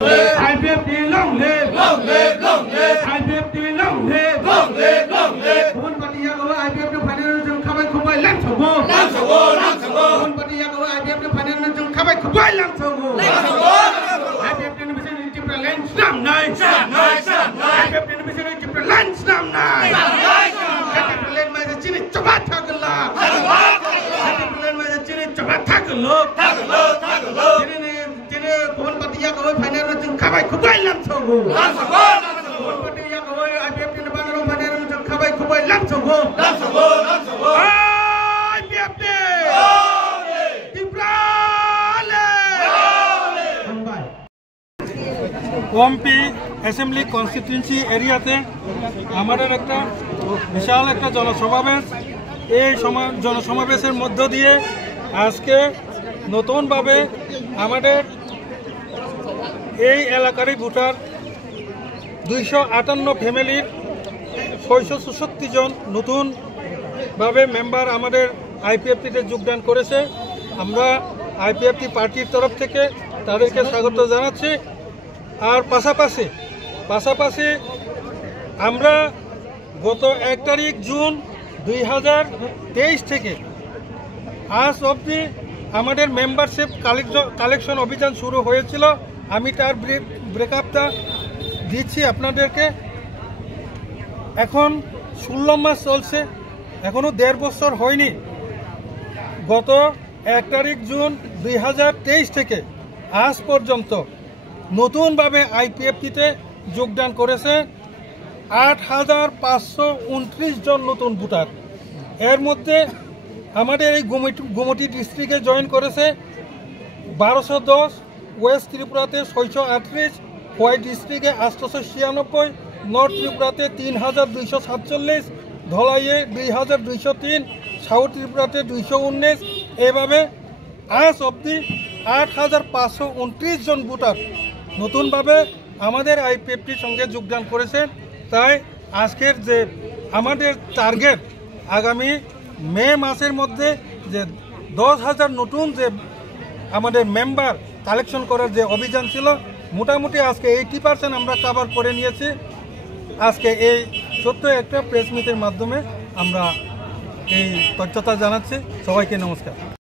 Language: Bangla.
IPFT long live, long live, long live. IPFT long live, long live, long live. Kun Patia go IPFT panel jung khabai khubai lang chogo, lang chogo, lang chogo. Kun Patia go IPFT panel jung khabai khubai lang chogo, lang chogo. IPFT ni bisa ni cipta land snam nai, snam nai, snam nai. IPFT ni bisa ni cipta land snam nai, snam nai. IPFT land mai chini coba thagla, thagla. IPFT land mai chini coba thaglo, thaglo, thaglo. Kun Patia go panel jung khabai khubai lang chogo, lang chogo. Kun Patia go IPFT ni panel jung khabai khubai lang chogo, lang chogo, lang chogo. IPFT ওমপি অ্যাসেম্বলি কনস্টিটিউয়েন্সি এরিয়াতে আমাদের একটা বিশাল একটা জনসমাবেশ। এই জনসমাবেশের মধ্য দিয়ে আজকে নতুনভাবে আমাদের এই এলাকারই ভোটার 258 ফ্যামিলির 666 জন নতুনভাবে মেম্বার আমাদের আইপিএফটিতে যোগদান করেছে। আমরা আইপিএফটি পার্টির তরফ থেকে তাদেরকে স্বাগত জানাচ্ছি। আর পাশাপাশি আমরা গত 1 তারিখ জুন 2023 থেকে আজ অবধি আমাদের মেম্বারশিপ কালেকশন অভিযান শুরু হয়েছিল। আমি তার ব্রেকআপটা দিচ্ছি আপনাদেরকে। এখন 16 মাস চলছে, এখনও 1.5 বছর হয়নি। গত 1 তারিখ জুন 2023 থেকে আজ পর্যন্ত নতুনভাবে আইপিএফটিতে যোগদান করেছে 8529 জন নতুন ভোটার। এর মধ্যে আমাদের এই গোমতী ডিস্ট্রিক্টে জয়েন করেছে 1210, ওয়েস্ট ত্রিপুরাতে 638, হোয়াইট ডিস্ট্রিক্টে 896, নর্থ ত্রিপুরাতে 3247, ধলাইয়ে 2203, সাউথ ত্রিপুরাতে 219। এভাবে আজ অবধি 8529 জন ভোটার নতুনভাবে আমাদের আইপিএফটির সঙ্গে যোগদান করেছে। তাই আজকের যে আমাদের টার্গেট আগামী মে মাসের মধ্যে যে 10,000 নতুন যে আমাদের মেম্বার কালেকশন করার যে অভিযান ছিল, মোটামুটি আজকে 80% আমরা কভার করে নিয়েছি। আজকে এই ছোট্ট একটা প্রেস মিটের মাধ্যমে আমরা এই তথ্যতা জানাচ্ছি। সবাইকে নমস্কার।